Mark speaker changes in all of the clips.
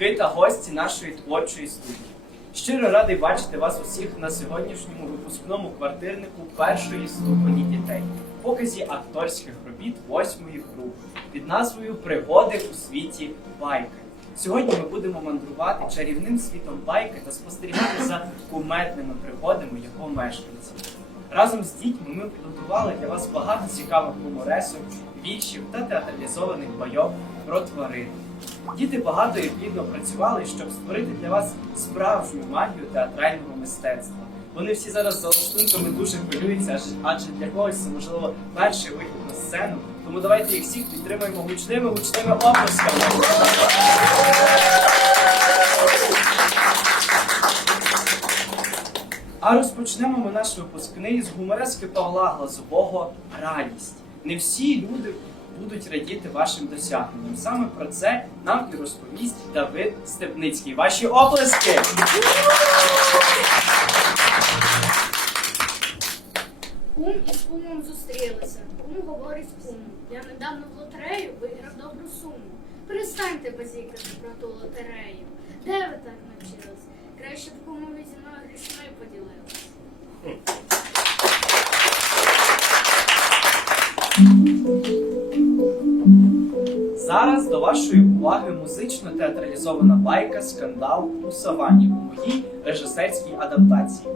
Speaker 1: батьки та гості нашої творчої студії. Щиро радий бачити вас усіх на сьогоднішньому випускному квартирнику першої ступені дітей, показі акторських робіт восьмої групи під назвою Пригоди у світі байки. Сьогодні ми будемо мандрувати чарівним світом байки та спостерігати за кумедними пригодами його мешканців. Разом з дітьми ми підготували для вас багато цікавих гуморесок, віршів та театралізованих байок про тварин. Діти багато і плідно працювали, щоб створити для вас справжню магію театрального мистецтва. Вони всі зараз за лаштунками дуже хвилюються, адже для когось це можливо перший вихід на сцену. Тому давайте їх всіх підтримаємо гучними гучними оплесками. А розпочнемо ми наш випускний з гуморески Павла Глазового Радість. Не всі люди будуть радіти вашим досягненням. Саме про це нам і розповість Давид Степницький. Ваші оплески!
Speaker 2: Кум із кумом зустрілися. Кум говорить куму. Я недавно в лотерею виграв добру суму. Перестаньте базікати про ту лотерею. Де ви так навчились? Краще б кумові зі мною грішною поділились.
Speaker 1: Зараз до вашої уваги музично театралізована байка Скандал у савані у моїй режисерській адаптації.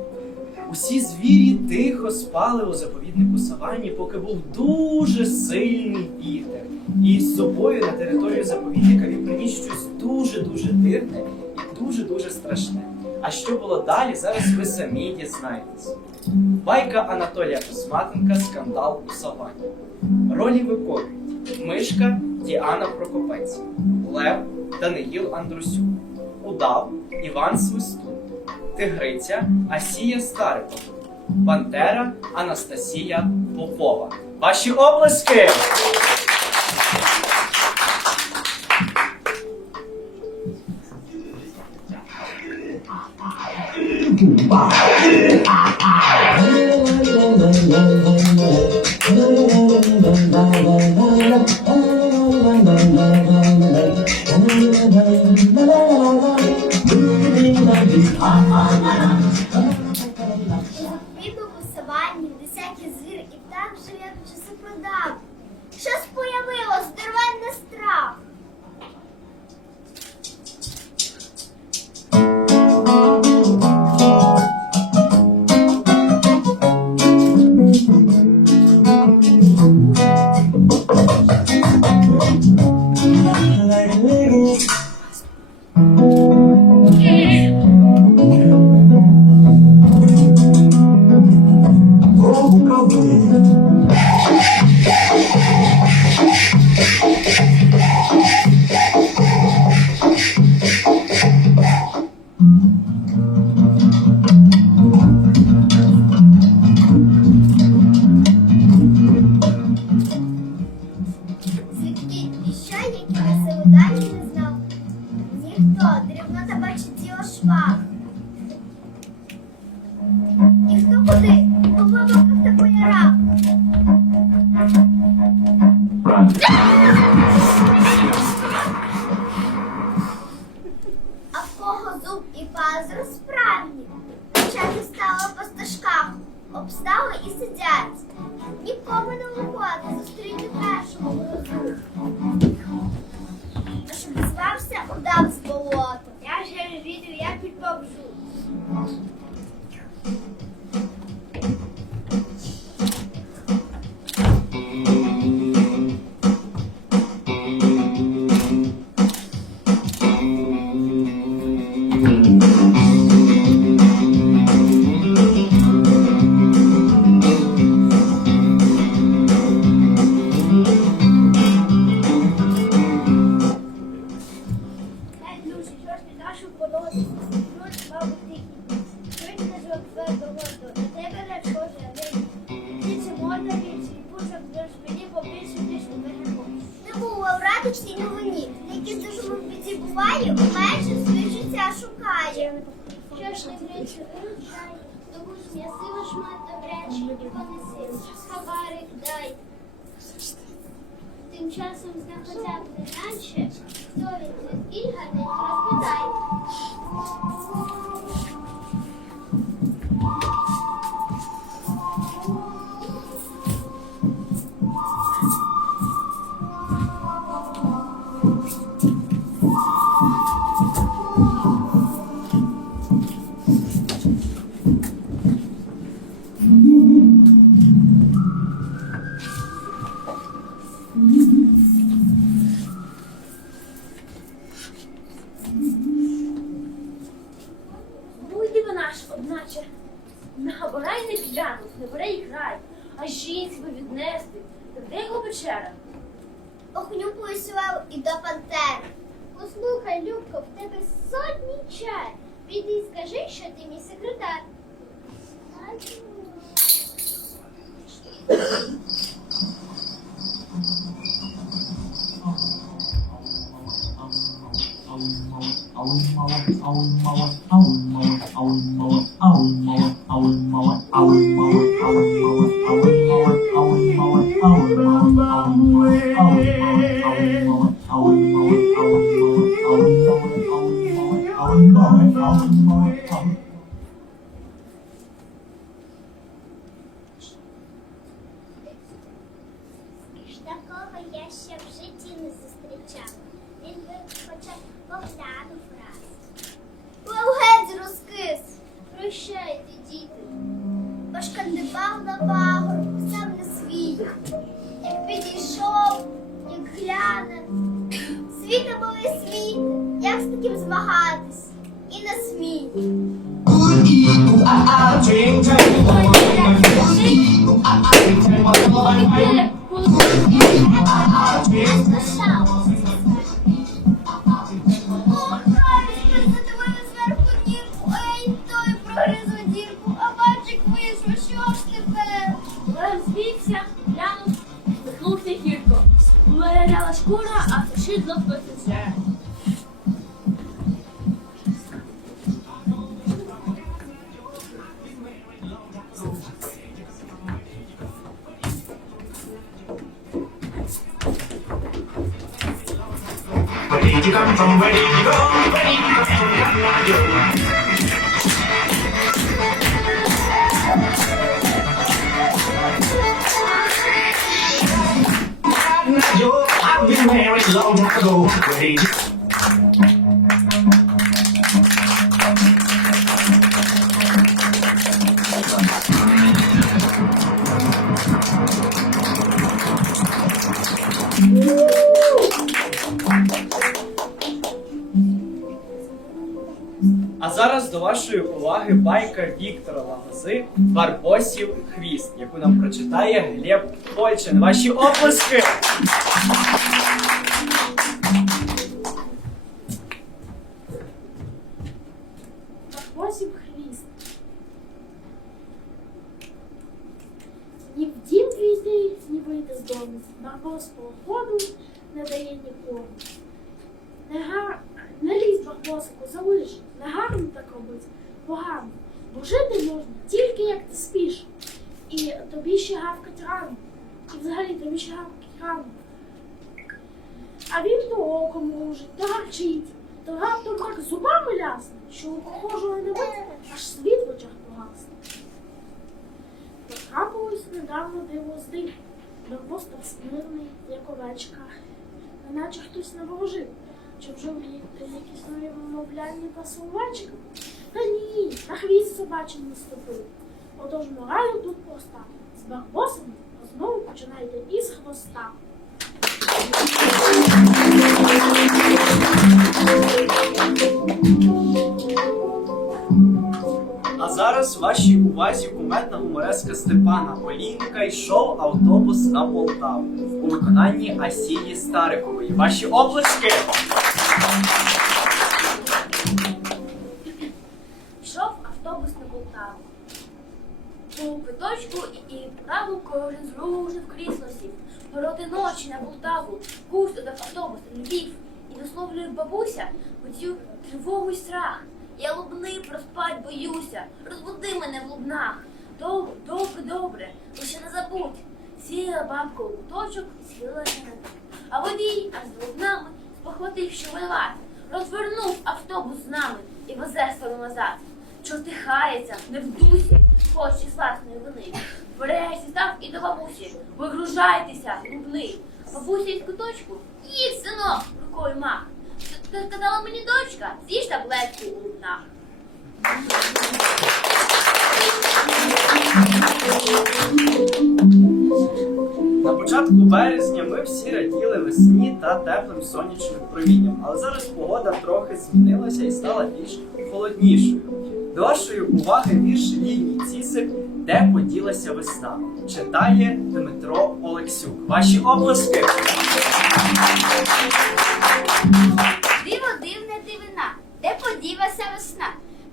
Speaker 1: Усі звірі тихо спали у заповіднику савані, поки був дуже сильний вітер. І з собою на територію заповідника він приніс щось дуже-дуже дивне і дуже-дуже страшне. А що було далі, зараз ви самі дізнаєтесь. Байка Анатолія Косматенка Скандал у савані. Ролі виконують Мишка Діана Прокопець, Лев Даниїл Андрусюк, Удав Іван Свистун, Тигриця Асія Старикова, Пантера Анастасія Попова. Ваші облески!
Speaker 3: Вибув у саванні, десятки звір і птах живе в часи продав. Щось появилось, здоровенний страх.
Speaker 4: power, power, power, power, power, power,
Speaker 3: power, power, power. До
Speaker 1: вашої уваги байка Віктора Лагози Барбосів хвіст, яку нам прочитає Глеб Польчин. Ваші оплески!
Speaker 4: Восім хвіст. Ні в дім війти, ні вийти з дому. Барбос походу не дає нікому. Не, гар... не лізь, Барбосику, залиш. Не гарно так робити, погано. Бо жити можна тільки як ти спиш. І тобі ще гавкать рано. І взагалі тобі ще гавкать рано. А він то оком мружить, то гарчить, то раптом так зубами лясне, що у похожого не бить, аж світ в очах погасне. Потрапилось недавно диво з див, Барбостав смирний, як овечка, неначе хтось наворожив, чи вже в якісь нові вимовляння та словечка. Та ні, на хвіст собачий не ступив. Отож мораль тут проста. З Барбосом розмову починайте із хвоста.
Speaker 1: А зараз вашій увазі куметна гумореска Степана Олійника і шоу Автобус на Полтаву у виконанні Асії Старикової. Ваші оплески!
Speaker 4: Йшов автобус на Полтаву. У квиточку і, і праву кожен зружив крісло сів. Проти ночі на Полтаву курс до автобус Львів. І висловлює бабуся оцю тривогу й страх. Я лубни проспать боюся, розбуди мене в лубнах. Добре, добре, добре, лише не забудь. Сіла бабка у куточок і схилилася на. А водій аж з лубнами спохватив, що винувати. Розвернув автобус з нами і везе сторону назад. Чортихається, не в дусі, хоче з власної вини. Врешті став і до бабусі. Вигружайтеся, лубни. Бабуся із куточку, їдь, синок, рукою мах. Ти сказала мені дочка, з'їж таблетку у лубнах.
Speaker 1: На початку березня ми всі раділи весні та теплим сонячним промінням, але зараз погода трохи змінилася і стала більш холоднішою. До вашої уваги вірш Лінії Цісик Де поділася весна? Читає Дмитро Олексюк. Ваші оплески!
Speaker 4: Диво дивне дивина, де подівася весна.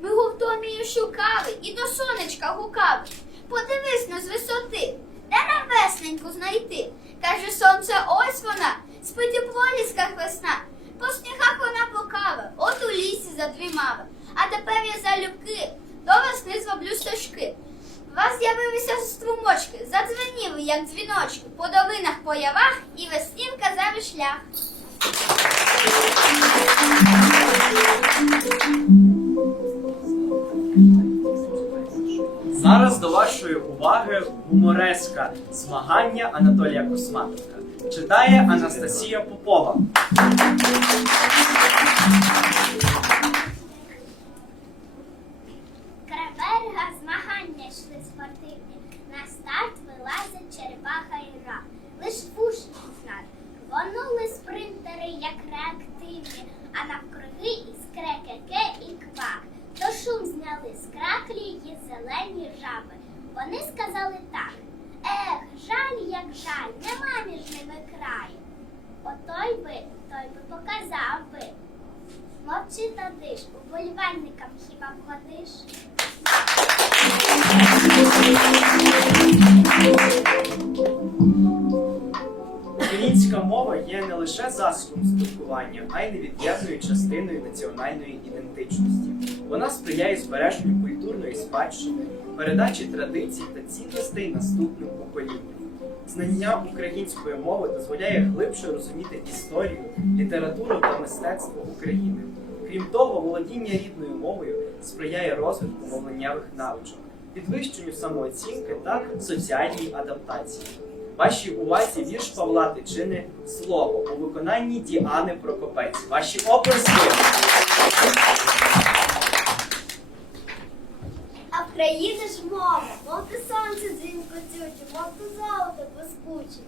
Speaker 4: Ми гуртом її шукали і до сонечка гукали. Подивись на з висоти, де нам весненьку знайти. Каже сонце, ось вона, спить у пролісках весна. По снігах вона плакала, от у лісі задрімала. А тепер я залюбки, до весни зроблю стежки. У вас з'явилися струмочки, задзвеніли, як дзвіночки, по долинах, по явах і веснім казав шлях.
Speaker 1: Зараз до вашої уваги гумореска змагання Анатолія Косматика. Читає Анастасія Попова.
Speaker 3: Зняли з краклі і зелені жаби. Вони сказали так. Ех, жаль, як жаль, нема між ними краю. Отой би, той би показав би. Мовчи та диш, уболівальникам хіба вгодиш?
Speaker 1: Українська мова є не лише засобом спілкування, а й невід'ємною частиною національної ідентичності. Вона сприяє збереженню культурної спадщини, передачі традицій та цінностей наступним поколінням. Знання української мови дозволяє глибше розуміти історію, літературу та мистецтво України. Крім того, володіння рідною мовою сприяє розвитку мовленнєвих навичок, підвищенню самооцінки та соціальній адаптації. Вашій увазі вірш Павла Тичини Слово у виконанні Діани Прокопець. Ваші оплески!
Speaker 3: А в країни ж мова, мов те сонце дзвінко цюче, мов то золото блискуче.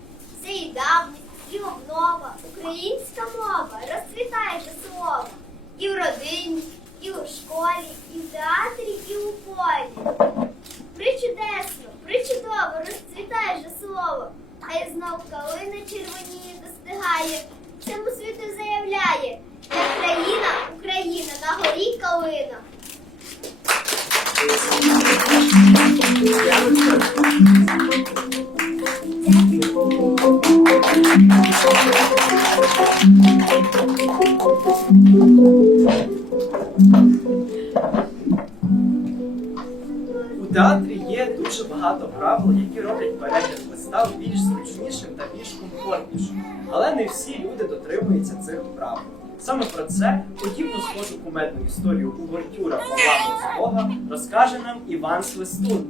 Speaker 3: Це і давність, і обнова, українська мова розцвітає до слова. І в родині, і у школі, і в театрі, і у полі. Причудесно, причудово розцвітає же слово, а й знов калина червоніє достигає. Всьому світу заявляє, як країна, Україна, на горі калина.
Speaker 1: У театрі є дуже багато правил, які роблять перегляд вистав більш зручнішим та більш комфортнішим. Але не всі люди дотримуються цих правил. Саме про це подібну схожу кумедну історію увертюра Павла Коцюбога розкаже нам Іван Свистун.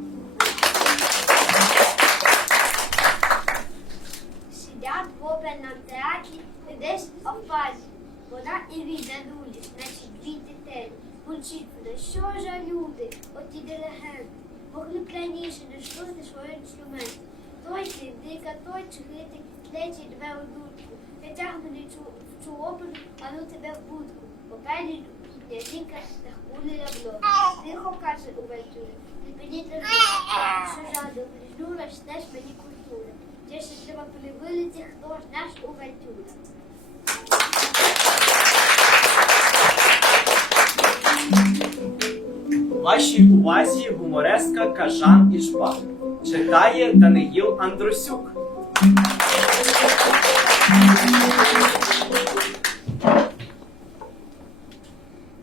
Speaker 3: Сидять в оперному театрі, ти десь опазі. Вона і від дадулі, значить дві дітей. Мульчить, на що ж люди, оті б раніше не шкодити свої інструменти. Той ти дика, той чхити, плечі тебе у дудку. Витягнути цю, в оперу, а ну тебе в будку. Попереду їхня жінка та хмурне лябло. Тихо каже у вертюрі, припиніть розмовляти, що жаду, грижнула ж теж мені культура. Ще треба перевилити, хто ж наш увертюра.
Speaker 1: Вашій увазі гумореска Кажан і Шпак. Читає Даниїл Андросюк.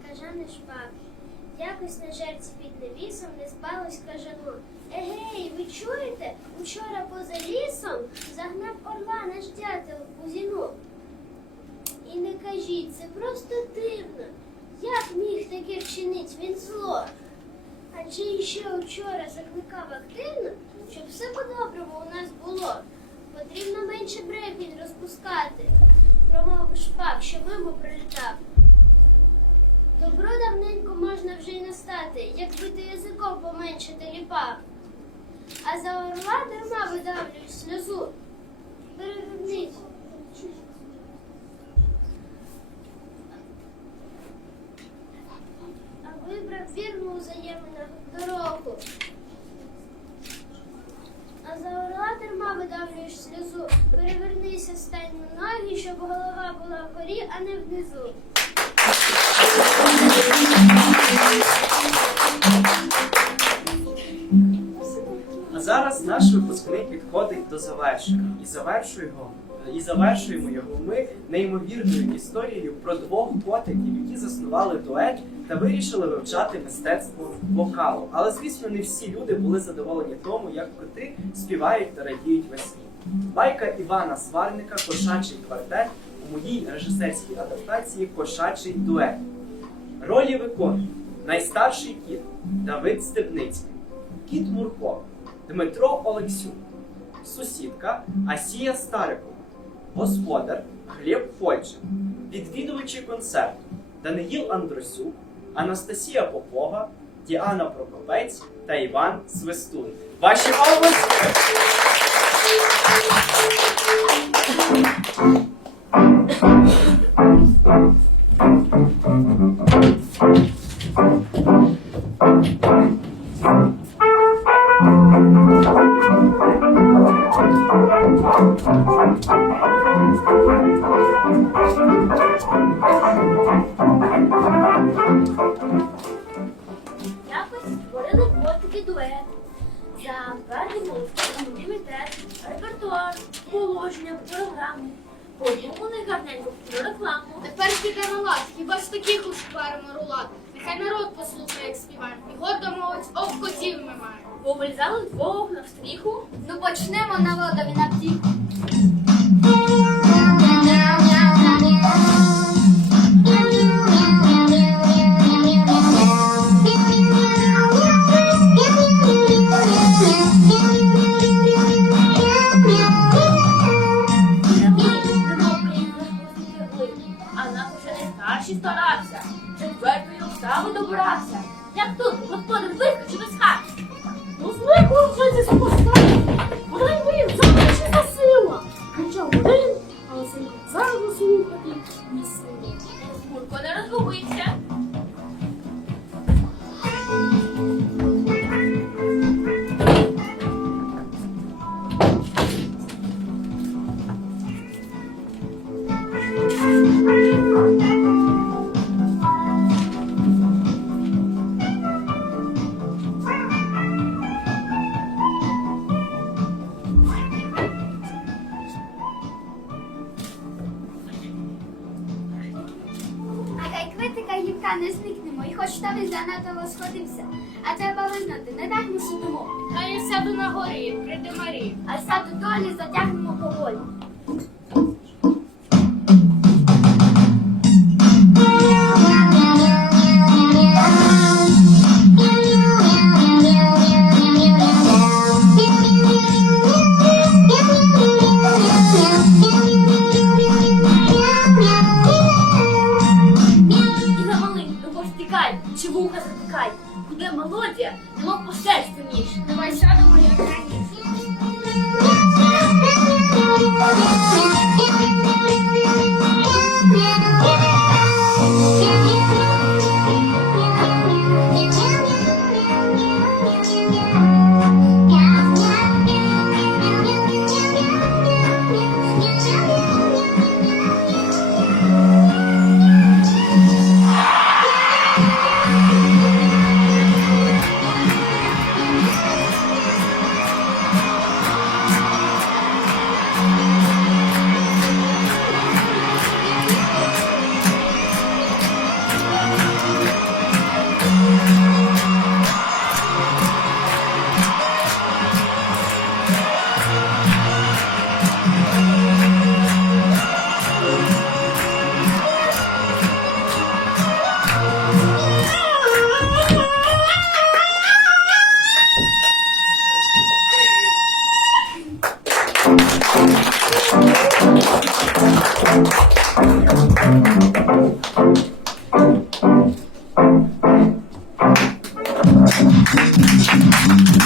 Speaker 3: Кажани шпак. Якось на жерці під навісом не спалось кажану. Егей, ви чуєте? Учора поза лісом загнав орла наш дятел у зіну. І не кажіть, це просто дивно. Як міг таке вчинить він зло? Адже іще вчора закликав активно, щоб все по-доброму у нас було. Потрібно менше брехень розпускати. Промовив шпак, що мимо прилітав. Добро давненько можна вже й настати, якби ти язиком поменше ліпав. А за орла дарма видавлюєш сльозу. вибрав вірну взаємну дорогу. А за орла дарма видавлюєш сльозу. Перевернися, стань на ноги, щоб голова була вгорі, а не внизу.
Speaker 1: А зараз наш випускник підходить до завершення і завершує його. І завершуємо його ми неймовірною історією про двох котиків, які заснували дует та вирішили вивчати мистецтво вокалу. Але звісно, не всі люди були задоволені тому, як коти співають та радіють весні. Байка Івана Сварника Кошачий квартет у моїй режисерській адаптації Кошачий дует. Ролі виконують найстарший кіт Давид Степницький, кіт Мурко, Дмитро Олексюк, сусідка Асія Старикова, господар Глеб Фольчин, відвідувачі концерту Даниїл Андросюк, Анастасія Попова, Діана Прокопець та Іван Свистун. Ваші обласки!
Speaker 4: Якось гарненько про рекламу.
Speaker 2: Тепер піде на лад, хіба ж таких уж паримо рулат. Нехай народ послухає, як співаємо, і гордо мовить, ох, котів ми маємо.
Speaker 4: Повилізали двох на стріху.
Speaker 2: Ну почнемо на
Speaker 3: водові на втіху. Зникнемо, і хоч там і занадто розходився. А треба визнати, не так ми сидимо.
Speaker 2: Хай я сяду на горі, прийде Марі.
Speaker 3: А сяду долі затягнемо поволі.
Speaker 1: Thank you.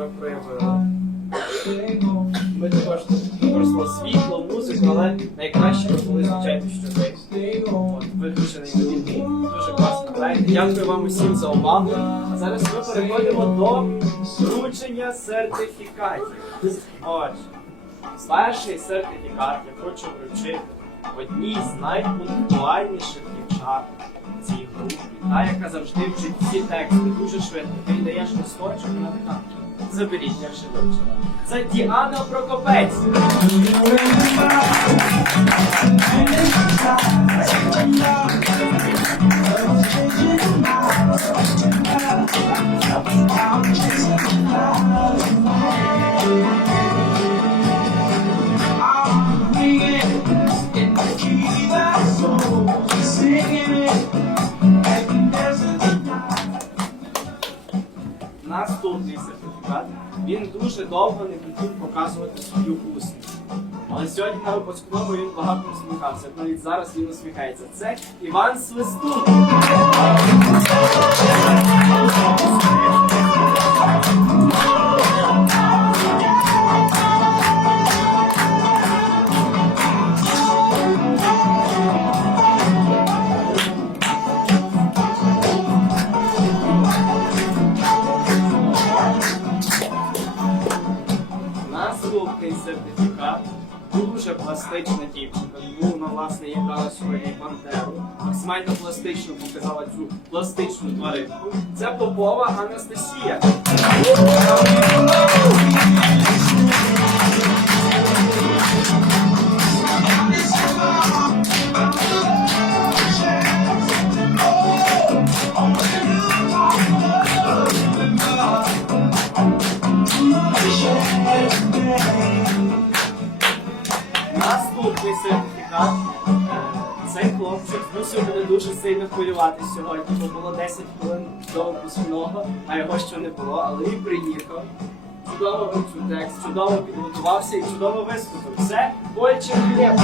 Speaker 1: Себе. Ми також використали світло, музику, але найкраще були, звичайно, що ви. От, ви дуже класно. Дякую вам усім за увагу. А зараз ми переходимо до вручення сертифікатів. Отже, перший сертифікат я хочу вручити одній з найпунктуальніших дівчат в цій та, яка завжди вчить всі тексти дуже швидко. Ти даєш листочок, вона така. Заберіть, я вже вивчила. Це Діана Прокопець. Наступний сертифікат. Він дуже довго не хотів показувати свою усмішку. Але сьогодні на випускному він багато усміхався. Навіть зараз він усміхається. Це Іван Свистун. Пластична дівчинка. Тому вона власне яка сьогодні Бандеру. Максимально пластично показала цю пластичну тваринку. Це Попова Анастасія. Е, Цей хлопчик змусив мене дуже сильно хвилювати сьогодні, бо було 10 хвилин до випускного, а його ще не було, але він приїхав. Чудово вивчив текст, чудово підготувався і чудово виступив. Це Кольчик Глеб.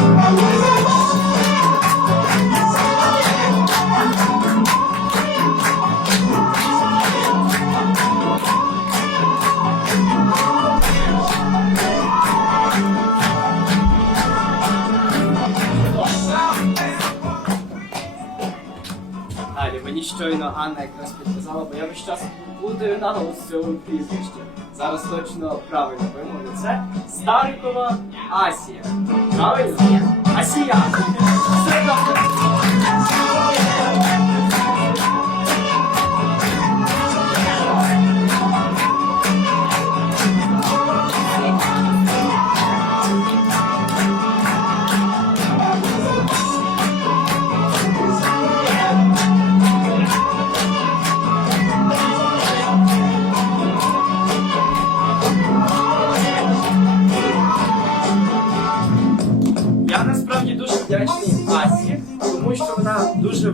Speaker 1: Мені щойно Анна якраз підказала, бо я весь час плутаю наголос цього прізвища. Зараз точно правильно вимовлю. Це Старкова Асія. Правильно? Асія! Все.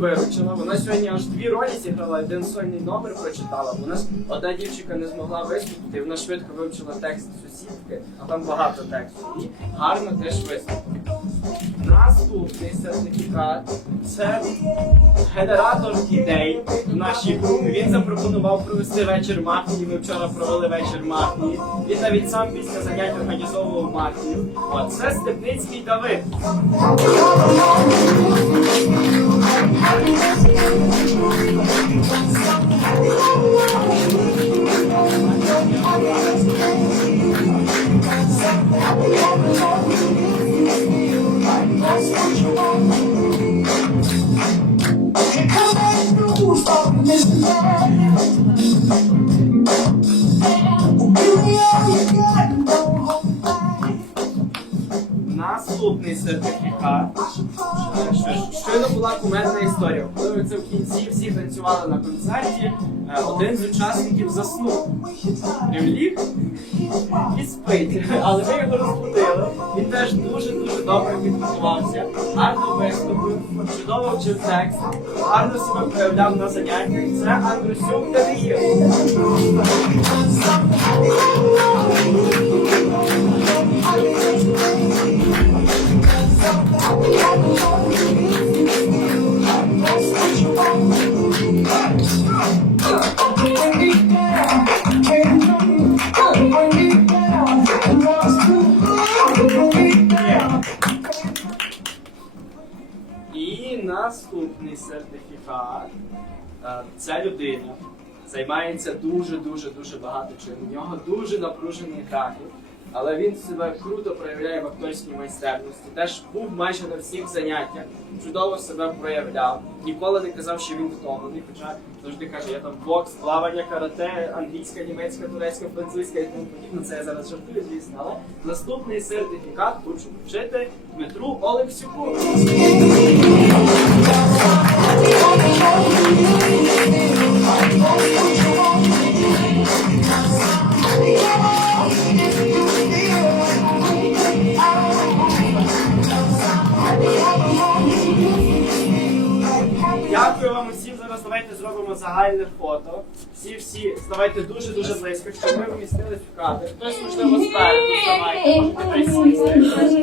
Speaker 1: Виручила. Вона сьогодні аж дві ролі зіграла, один сольний номер прочитала. Бо у нас одна дівчинка не змогла виступити, і вона швидко вивчила текст сусідки, а там багато тексту. І гарно теж виступила. Наступний сертифікат це генератор ідей в нашій групі. Він запропонував провести вечір мафії. Ми вчора провели вечір мафії. Він навіть сам після занять організовував мафію. От це Степницький Давид. Наступний всі танцювали на концерті, е, один з учасників заснув. Прям ліг і спить. Але ми його розбудили. Він теж дуже-дуже добре підготувався, гарно виступив, чудово вчив текст, гарно себе проявляв на заняттях. Це Андрусюк Даниїл. Людина займається дуже дуже дуже багато чим. У нього дуже напружений графік, але він себе круто проявляє в акторській майстерності. Теж був майже на всіх заняттях, чудово себе проявляв. Ніколи не казав, що він втомлений, хоча завжди каже, я там бокс, плавання, карате, англійська, німецька, турецька, французька і тому подібне. Це я зараз жартую, звісно. Але наступний сертифікат хочу вчити Дмитру Олексюку. Загальне фото. Всі всі ставайте дуже дуже близько, щоб ми вмістились в кадр. Хтось можливо спереду ставайте, можете десь сісти.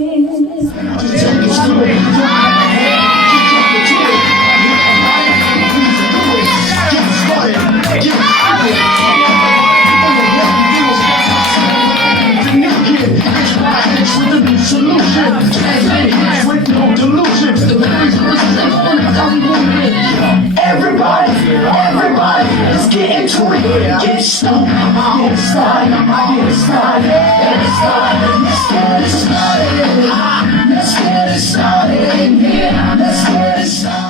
Speaker 5: Everybody, everybody, let's get into it. Get stoned, get started, get started, get started. Let's get it started. Let's get it started. Yeah, let's get it started.